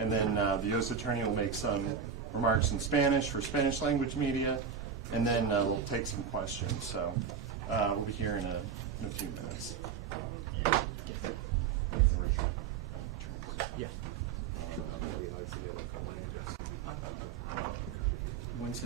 and then the U.S. Attorney will make some remarks in Spanish for Spanish language media, and then we'll take some questions. So we'll be here in a few minutes. Yeah. Once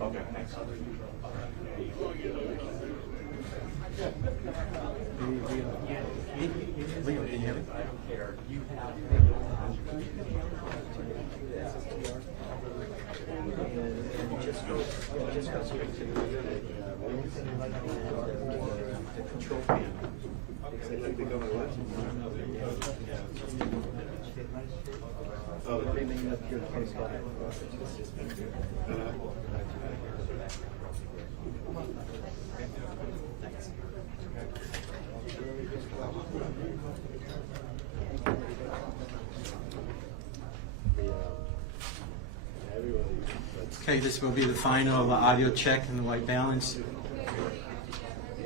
Okay, thanks. Leo, can you hear me? Just go straight to the control panel. Oh, Rename up your case file. Okay, this will be the final audio check in the white balance.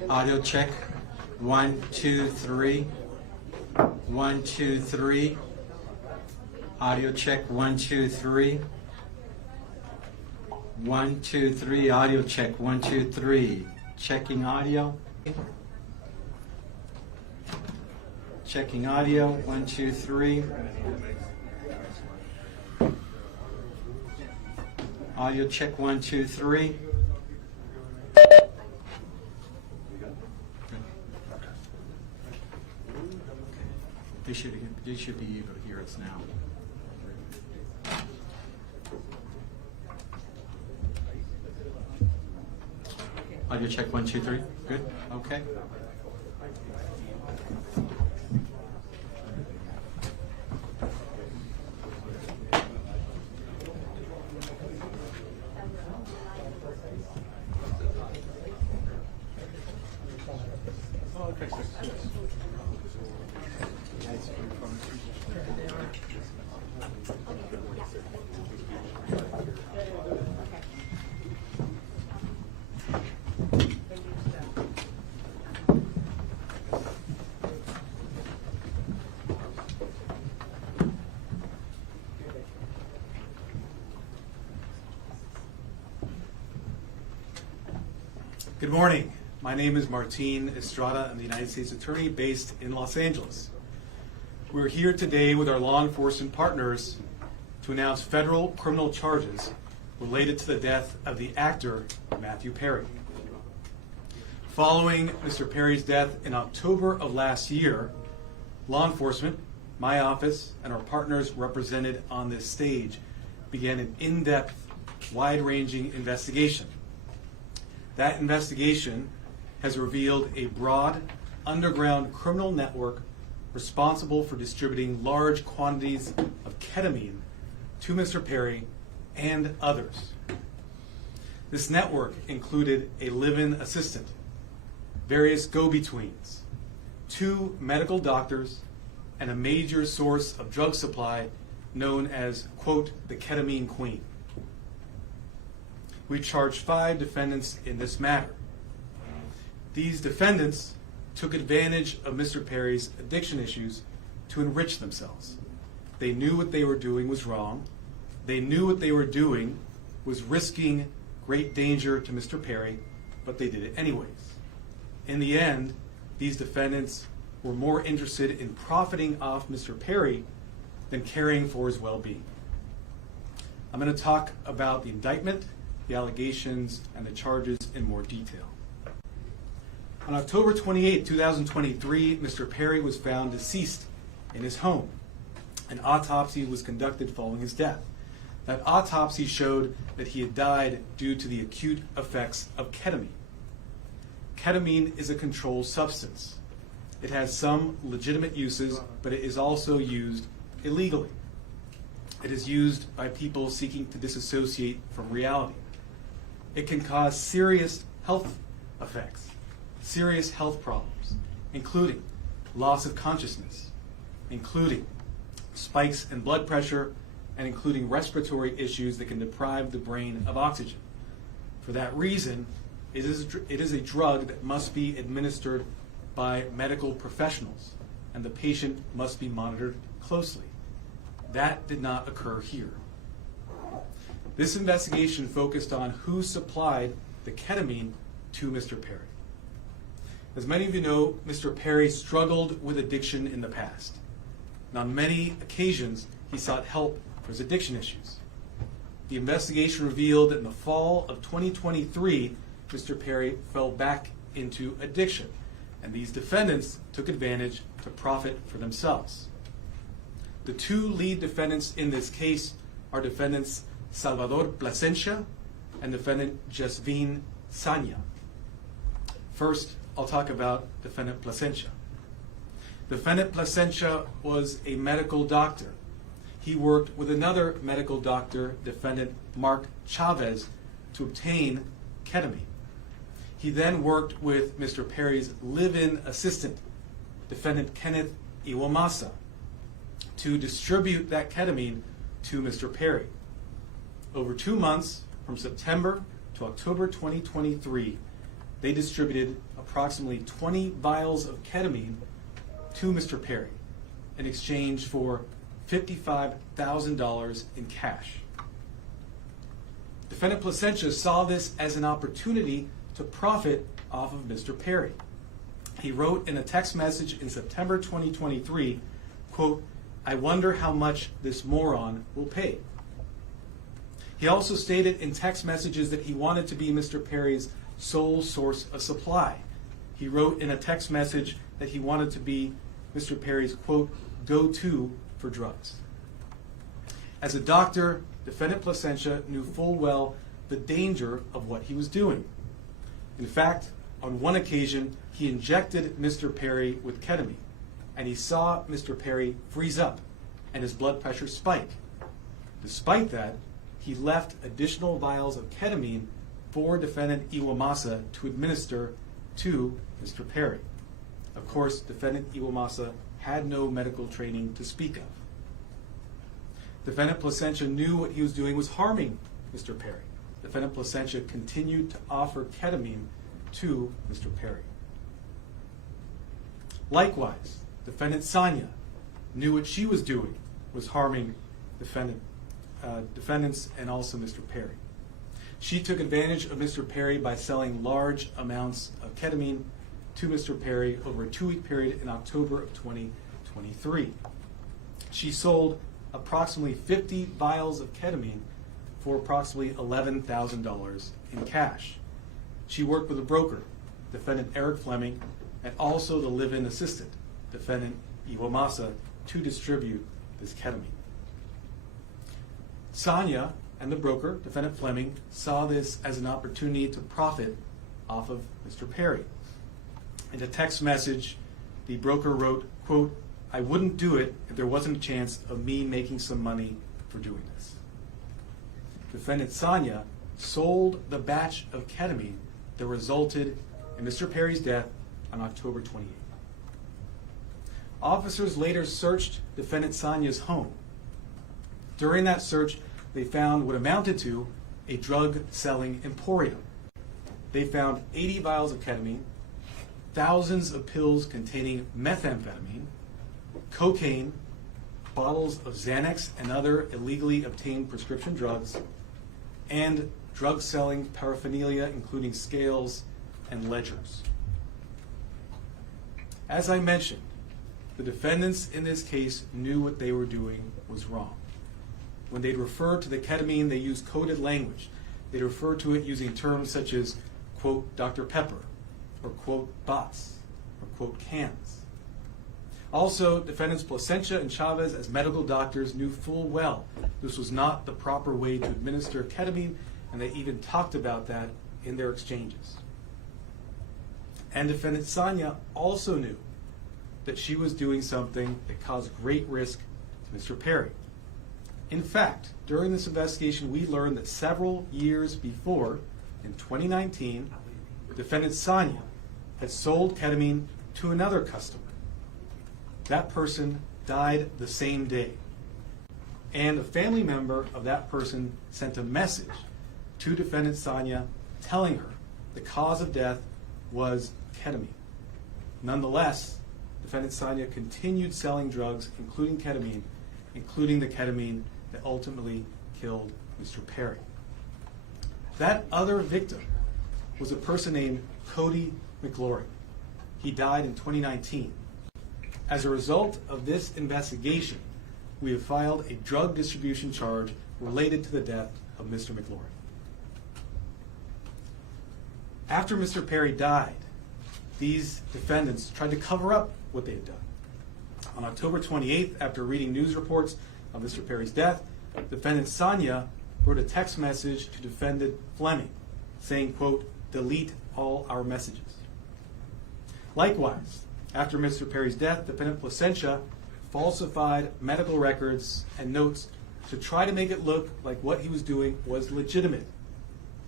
Audio check. 1, 2, 3. 1, 2, 3. Audio check. 1, 2, 3. 1, 2, 3. Audio check. 1, 2, 3. Checking audio. Checking audio. 1, 2, 3. Audio check. 1, 2, 3. They should be able to hear us now. Audio check. 1, 2, 3. Good. Okay. Good morning. My name is Martin Estrada. I'm the United States Attorney based in Los Angeles. We're here today with our law enforcement partners to announce federal criminal charges related to the death of the actor Matthew Perry. Following Mr. Perry's death in October of last year, law enforcement, my office, and our partners represented on this stage began an in-depth, wide-ranging investigation. That investigation has revealed a broad, underground criminal network responsible for distributing large quantities of ketamine to Mr. Perry and others. This network included a live-in assistant, various go-betweens, 2 medical doctors, and a major source of drug supply known as, quote, the ketamine queen. We charged 5 defendants in this matter. These defendants took advantage of Mr. Perry's addiction issues to enrich themselves. They knew what they were doing was wrong. They knew what they were doing was risking great danger to Mr. Perry, but they did it anyways. In the end, these defendants were more interested in profiting off Mr. Perry than caring for his well-being. I'm going to talk about the indictment, the allegations, and the charges in more detail. On October 28, 2023, Mr. Perry was found deceased in his home. An autopsy was conducted following his death. That autopsy showed that he had died due to the acute effects of ketamine. Ketamine is a controlled substance. It has some legitimate uses, but it is also used illegally. It is used by people seeking to disassociate from reality. It can cause serious health effects, serious health problems, including loss of consciousness, including spikes in blood pressure, and including respiratory issues that can deprive the brain of oxygen. For that reason, it is a drug that must be administered by medical professionals, and the patient must be monitored closely. That did not occur here. This investigation focused on who supplied the ketamine to Mr. Perry. As many of you know, Mr. Perry struggled with addiction in the past. And on many occasions, he sought help for his addiction issues. The investigation revealed that in the fall of 2023, Mr. Perry fell back into addiction, and these defendants took advantage to profit for themselves. The two lead defendants in this case are defendants Salvador Plasencia and defendant Jasvin Sanya. First, I'll talk about defendant Plasencia. Defendant Plasencia was a medical doctor. He worked with another medical doctor, defendant Mark Chavez, to obtain ketamine. He then worked with Mr. Perry's live-in assistant, defendant Kenneth Iwamasa, to distribute that ketamine to Mr. Perry. Over 2 months, from September to October 2023, they distributed approximately 20 vials of ketamine to Mr. Perry in exchange for $55,000 in cash. Defendant Plasencia saw this as an opportunity to profit off of Mr. Perry. He wrote in a text message in September 2023, quote, "I wonder how much this moron will pay." He also stated in text messages that he wanted to be Mr. Perry's sole source of supply. He wrote in a text message that he wanted to be Mr. Perry's, quote, "go-to for drugs." As a doctor, defendant Plasencia knew full well the danger of what he was doing. In fact, on one occasion, he injected Mr. Perry with ketamine, and he saw Mr. Perry freeze up and his blood pressure spike. Despite that, he left additional vials of ketamine for defendant Iwamasa to administer to Mr. Perry. Of course, defendant Iwamasa had no medical training to speak of. Defendant Plasencia knew what he was doing was harming Mr. Perry. Defendant Plasencia continued to offer ketamine to Mr. Perry. Likewise, defendant Sanya knew what she was doing was harming defendants and also Mr. Perry. She took advantage of Mr. Perry by selling large amounts of ketamine to Mr. Perry over a 2-week period in October of 2023. She sold approximately 50 vials of ketamine for approximately $11,000 in cash. She worked with a broker, defendant Eric Fleming, and also the live-in assistant, defendant Iwamasa, to distribute this ketamine. Sanya and the broker, defendant Fleming, saw this as an opportunity to profit off of Mr. Perry. In a text message, the broker wrote, quote, "I wouldn't do it if there wasn't a chance of me making some money for doing this." Defendant Sanya sold the batch of ketamine that resulted in Mr. Perry's death on October 28th. Officers later searched defendant Sanya's home. During that search, they found what amounted to a drug-selling emporium. They found 80 vials of ketamine, thousands of pills containing methamphetamine, cocaine, bottles of Xanax and other illegally obtained prescription drugs, and drug-selling paraphernalia, including scales and ledgers. As I mentioned, the defendants in this case knew what they were doing was wrong. When they'd refer to the ketamine, they used coded language. They'd refer to it using terms such as, quote, Dr. Pepper, or quote, bots, or quote, cans. Also, defendants Placencia and Chavez, as medical doctors, knew full well this was not the proper way to administer ketamine, and they even talked about that in their exchanges. And defendant Sonia also knew that she was doing something that caused great risk to Mr. Perry. In fact, during this investigation, we learned that several years before, in 2019, defendant Sonia had sold ketamine to another customer. That person died the same day. And a family member of that person sent a message to defendant Sonia telling her the cause of death was ketamine. Nonetheless, defendant Sonia continued selling drugs, including the ketamine that ultimately killed Mr. Perry. That other victim was a person named Cody McLaurin. He died in 2019. As a result of this investigation, we have filed a drug distribution charge related to the death of Mr. McLaurin. After Mr. Perry died, these defendants tried to cover up what they had done. On October 28th, after reading news reports of Mr. Perry's death, defendant Sonia wrote a text message to defendant Fleming saying, quote, delete all our messages. Likewise, after Mr. Perry's death, defendant Placencia falsified medical records and notes to try to make it look like what he was doing was legitimate.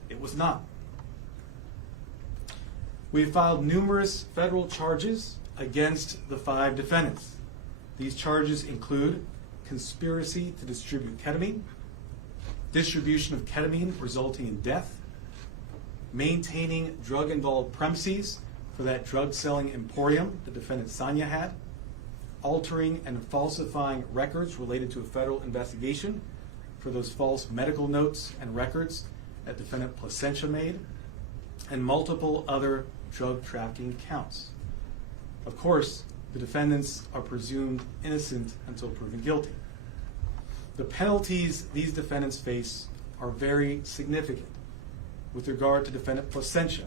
It was not. We have filed numerous federal charges against the 5 defendants. These charges include conspiracy to distribute ketamine, distribution of ketamine resulting in death, maintaining drug-involved premises for that drug-selling emporium the defendant Sonia had, altering and falsifying records related to a federal investigation for those false medical notes and records that defendant Placencia made, and multiple other drug trafficking counts. Of course, the defendants are presumed innocent until proven guilty. The penalties these defendants face are very significant. With regard to defendant Placencia,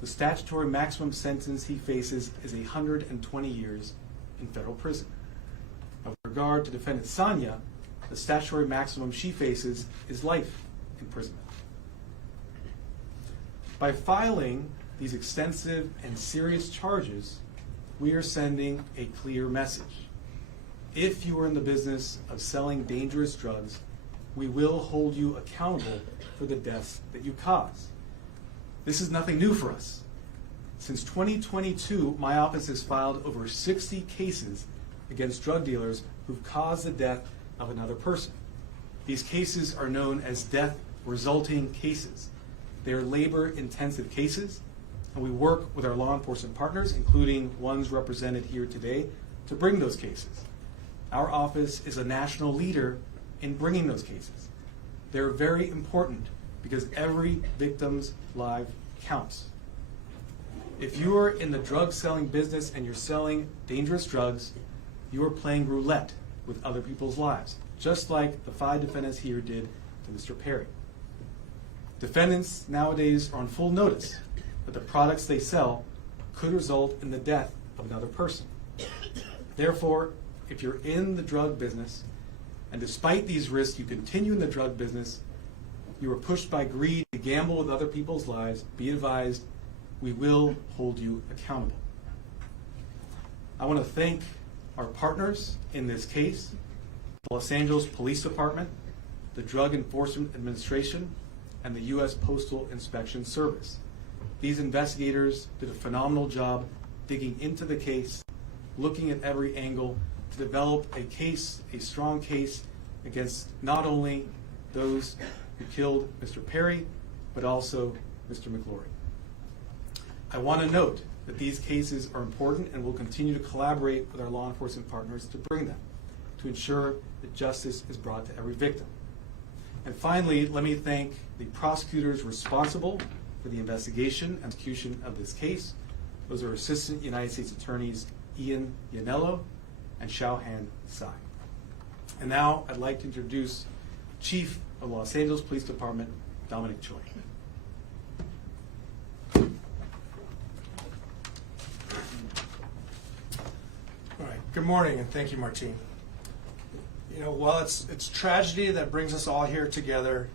the statutory maximum sentence he faces is 120 years in federal prison. With regard to defendant Sonia, the statutory maximum she faces is life imprisonment. By filing these extensive and serious charges, we are sending a clear message. If you are in the business of selling dangerous drugs, we will hold you accountable for the deaths that you cause. This is nothing new for us. Since 2022, my office has filed over 60 cases against drug dealers who've caused the death of another person. These cases are known as death resulting cases. They are labor-intensive cases, and we work with our law enforcement partners, including ones represented here today, to bring those cases. Our office is a national leader in bringing those cases. They're very important because every victim's life counts. If you are in the drug selling business and you're selling dangerous drugs, you are playing roulette with other people's lives, just like the 5 defendants here did to Mr. Perry. Defendants nowadays are on full notice that the products they sell could result in the death of another person. Therefore, if you're in the drug business, and despite these risks you continue in the drug business, you are pushed by greed to gamble with other people's lives, be advised, we will hold you accountable. I want to thank our partners in this case, the Los Angeles Police Department, the Drug Enforcement Administration, and the U.S. Postal Inspection Service. These investigators did a phenomenal job digging into the case, looking at every angle to develop a case, a strong case, against not only those who killed Mr. Perry, but also Mr. McLaurin. I want to note that these cases are important and will continue to collaborate with our law enforcement partners to bring them, to ensure that justice is brought to every victim. And finally, let me thank the prosecutors responsible for the investigation and execution of this case. Those are Assistant United States Attorneys Ian Yanello and Xiaohan Tsai. And now I'd like to introduce Chief of Los Angeles Police Department, Dominic Choi. All right. Good morning, and thank you, Martine. You know, while it's tragedy that brings us all here together,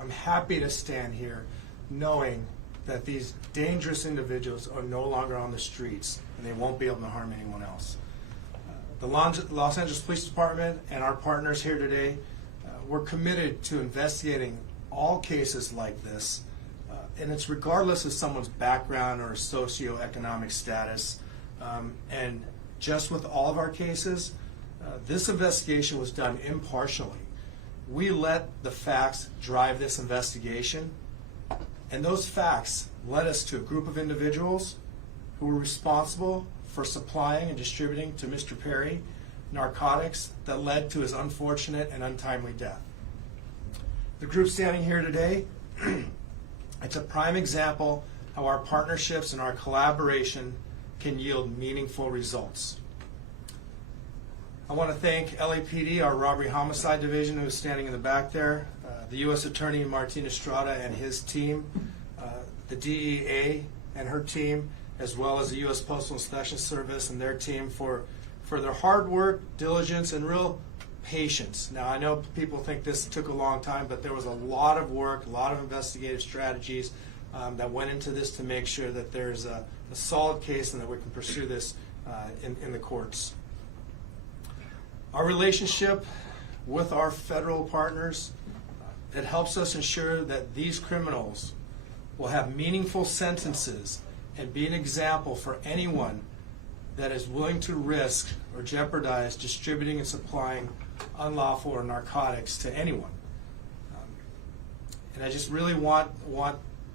I'm happy to stand here knowing that these dangerous individuals are no longer on the streets and they won't be able to harm anyone else. The Los Angeles Police Department and our partners here today, we're committed to investigating all cases like this, and it's regardless of someone's background or socioeconomic status. And just with all of our cases, this investigation was done impartially. We let the facts drive this investigation, and those facts led us to a group of individuals who were responsible for supplying and distributing to Mr. Perry narcotics that led to his unfortunate and untimely death. The group standing here today, it's a prime example how our partnerships and our collaboration can yield meaningful results. I want to thank LAPD, our Robbery Homicide Division, who is standing in the back there, the U.S. Attorney Martin Estrada and his team, the DEA and her team, as well as the U.S. Postal Inspection Service and their team for their hard work, diligence, and real patience. Now, I know people think this took a long time, but there was a lot of work, a lot of investigative strategies that went into this to make sure that there's a solid case and that we can pursue this in the courts. Our relationship with our federal partners, it helps us ensure that these criminals will have meaningful sentences and be an example for anyone that is willing to risk or jeopardize distributing and supplying unlawful or narcotics to anyone. And I just really want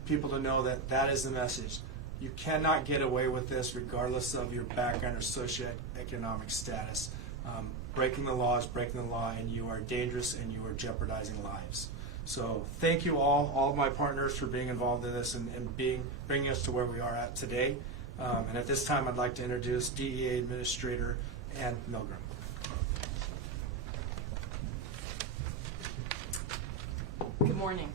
people to know that that is the message. You cannot get away with this regardless of your background or socioeconomic status. Breaking the law is breaking the law, and you are dangerous and you are jeopardizing lives. So thank you all of my partners for being involved in this and bringing us to where we are at today. And at this time, I'd like to introduce DEA Administrator Ann Milgram. Good morning.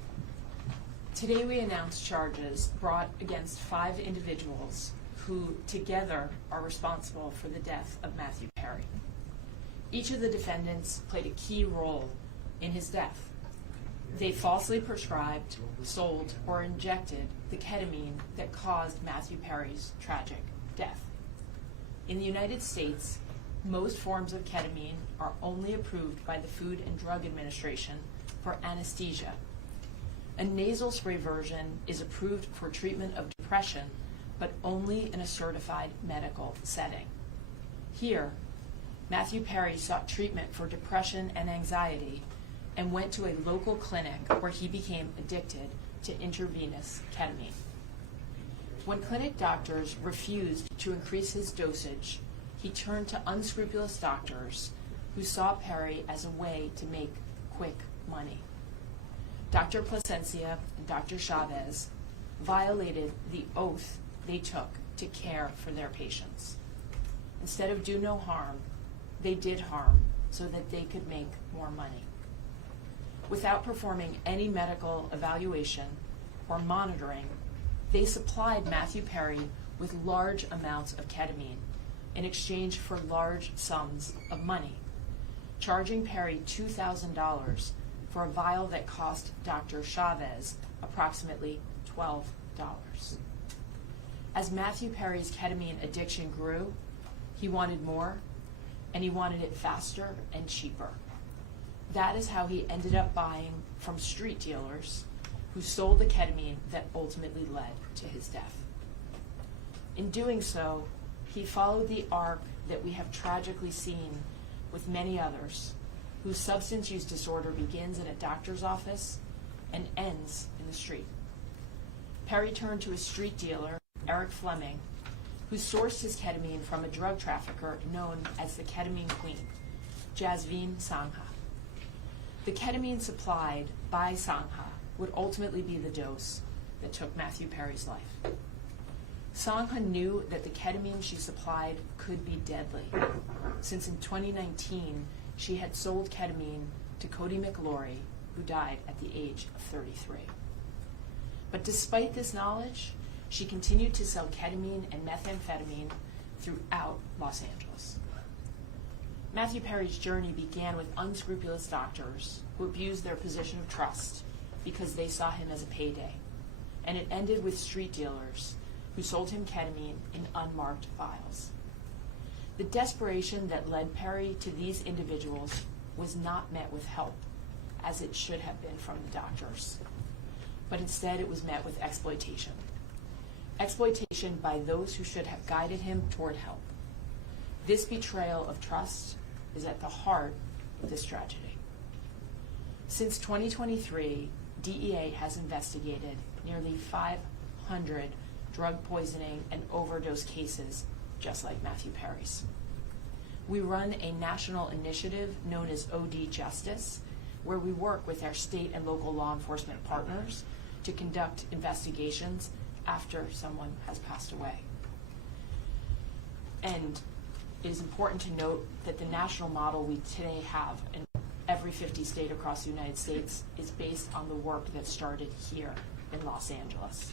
Today we announced charges brought against 5 individuals who together are responsible for the death of Matthew Perry. Each of the defendants played a key role in his death. They falsely prescribed, sold, or injected the ketamine that caused Matthew Perry's tragic death. In the United States, most forms of ketamine are only approved by the Food and Drug Administration for anesthesia. A nasal spray version is approved for treatment of depression, but only in a certified medical setting. Here, Matthew Perry sought treatment for depression and anxiety and went to a local clinic where he became addicted to intravenous ketamine. When clinic doctors refused to increase his dosage, he turned to unscrupulous doctors who saw Perry as a way to make quick money. Dr. Plasencia and Dr. Chavez violated the oath they took to care for their patients. Instead of do no harm, they did harm so that they could make more money. Without performing any medical evaluation or monitoring, they supplied Matthew Perry with large amounts of ketamine in exchange for large sums of money, charging Perry $2,000 for a vial that cost Dr. Chavez approximately $12. As Matthew Perry's ketamine addiction grew, he wanted more, and he wanted it faster and cheaper. That is how he ended up buying from street dealers who sold the ketamine that ultimately led to his death. In doing so, he followed the arc that we have tragically seen with many others, whose substance use disorder begins in a doctor's office and ends in the street. Perry turned to his street dealer, Eric Fleming, who sourced his ketamine from a drug trafficker known as the Ketamine Queen, Jasveen Sangha. The ketamine supplied by Sangha would ultimately be the dose that took Matthew Perry's life. Sangha knew that the ketamine she supplied could be deadly, since in 2019 she had sold ketamine to Cody McLaury, who died at the age of 33. But despite this knowledge, she continued to sell ketamine and methamphetamine throughout Los Angeles. Matthew Perry's journey began with unscrupulous doctors who abused their position of trust because they saw him as a payday, and it ended with street dealers who sold him ketamine in unmarked vials. The desperation that led Perry to these individuals was not met with help, as it should have been from the doctors, but instead it was met with exploitation. Exploitation by those who should have guided him toward help. This betrayal of trust is at the heart of this tragedy. Since 2023, DEA has investigated nearly 500 drug poisoning and overdose cases just like Matthew Perry's. We run a national initiative known as OD Justice, where we work with our state and local law enforcement partners to conduct investigations after someone has passed away. And it is important to note that the national model we today have in every 50 state across the United States is based on the work that started here in Los Angeles.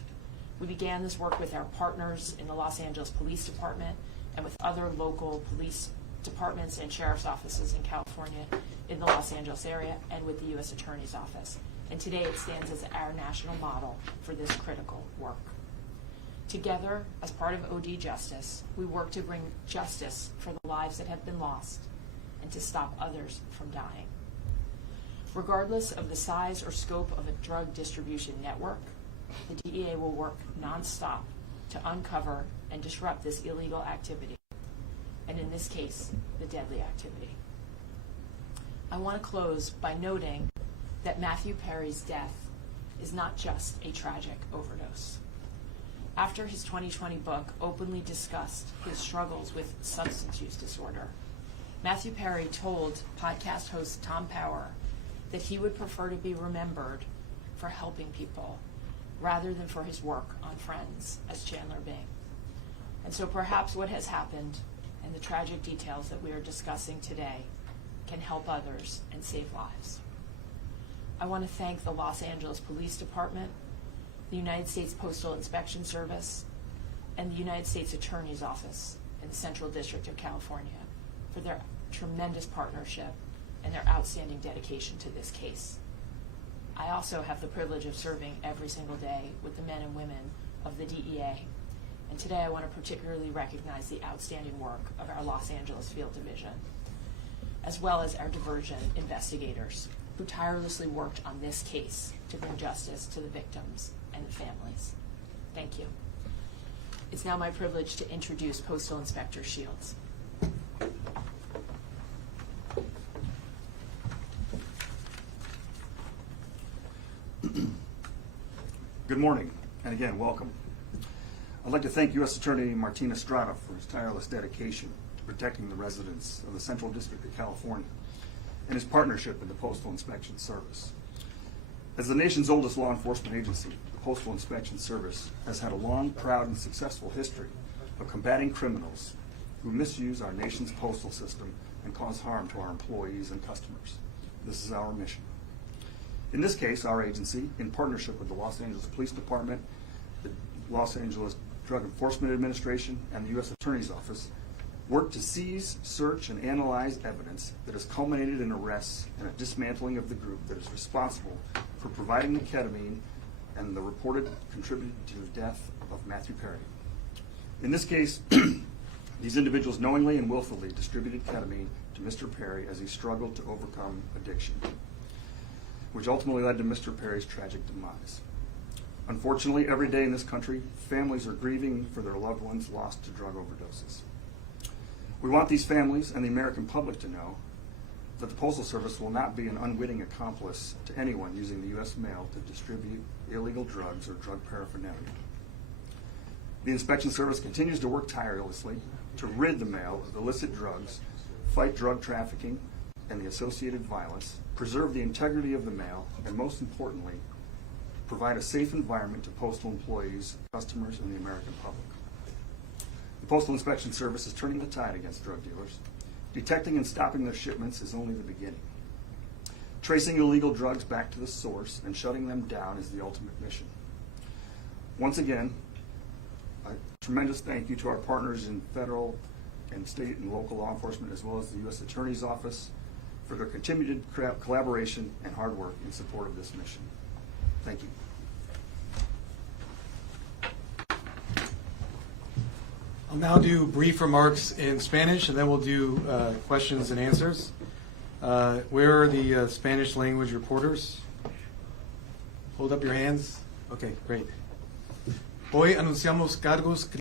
We began this work with our partners in the Los Angeles Police Department and with other local police departments and sheriff's offices in California, in the Los Angeles area, and with the U.S. Attorney's Office. And today it stands as our national model for this critical work. Together, as part of OD Justice, we work to bring justice for the lives that have been lost and to stop others from dying. Regardless of the size or scope of a drug distribution network, the DEA will work nonstop to uncover and disrupt this illegal activity, and in this case, the deadly activity. I want to close by noting that Matthew Perry's death is not just a tragic overdose. After his 2020 book openly discussed his struggles with substance use disorder, Matthew Perry told podcast host Tom Power that he would prefer to be remembered for helping people rather than for his work on Friends as Chandler Bing. And so perhaps what has happened and the tragic details that we are discussing today can help others and save lives. I want to thank the Los Angeles Police Department, the United States Postal Inspection Service, and the United States Attorney's Office in the Central District of California for their tremendous partnership and their outstanding dedication to this case. I also have the privilege of serving every single day with the men and women of the DEA, and today I want to particularly recognize the outstanding work of our Los Angeles Field Division, as well as our diversion investigators who tirelessly worked on this case to bring justice to the victims and the families. Thank you. It's now my privilege to introduce Postal Inspector Shields. Good morning, and again, welcome. I'd like to thank U.S. Attorney Martin Estrada for his tireless dedication to protecting the residents of the Central District of California and his partnership with the Postal Inspection Service. As the nation's oldest law enforcement agency, the Postal Inspection Service has had a long, proud, and successful history of combating criminals who misuse our nation's postal system and cause harm to our employees and customers. This is our mission. In this case, our agency, in partnership with the Los Angeles Police Department, the Los Angeles Drug Enforcement Administration, and the U.S. Attorney's Office, worked to seize, search, and analyze evidence that has culminated in arrests and a dismantling of the group that is responsible for providing the ketamine and the reported contributed to the death of Matthew Perry. In this case, these individuals knowingly and willfully distributed ketamine to Mr. Perry as he struggled to overcome addiction, which ultimately led to Mr. Perry's tragic demise. Unfortunately, every day in this country, families are grieving for their loved ones lost to drug overdoses. We want these families and the American public to know that the Postal Service will not be an unwitting accomplice to anyone using the U.S. mail to distribute illegal drugs or drug paraphernalia. The inspection service continues to work tirelessly to rid the mail of illicit drugs, fight drug trafficking and the associated violence, preserve the integrity of the mail, and most importantly, provide a safe environment to postal employees, customers, and the American public. The Postal Inspection Service is turning the tide against drug dealers. Detecting and stopping their shipments is only the beginning. Tracing illegal drugs back to the source and shutting them down is the ultimate mission. Once again, a tremendous thank you to our partners in federal and state and local law enforcement, as well as the U.S. Attorney's Office, for their continued collaboration and hard work in support of this mission. Thank you. I'll now do brief remarks in Spanish, and then we'll do questions and answers. Where are the Spanish language reporters? Hold up your hands. Okay, great. Hoy anunciamos cargos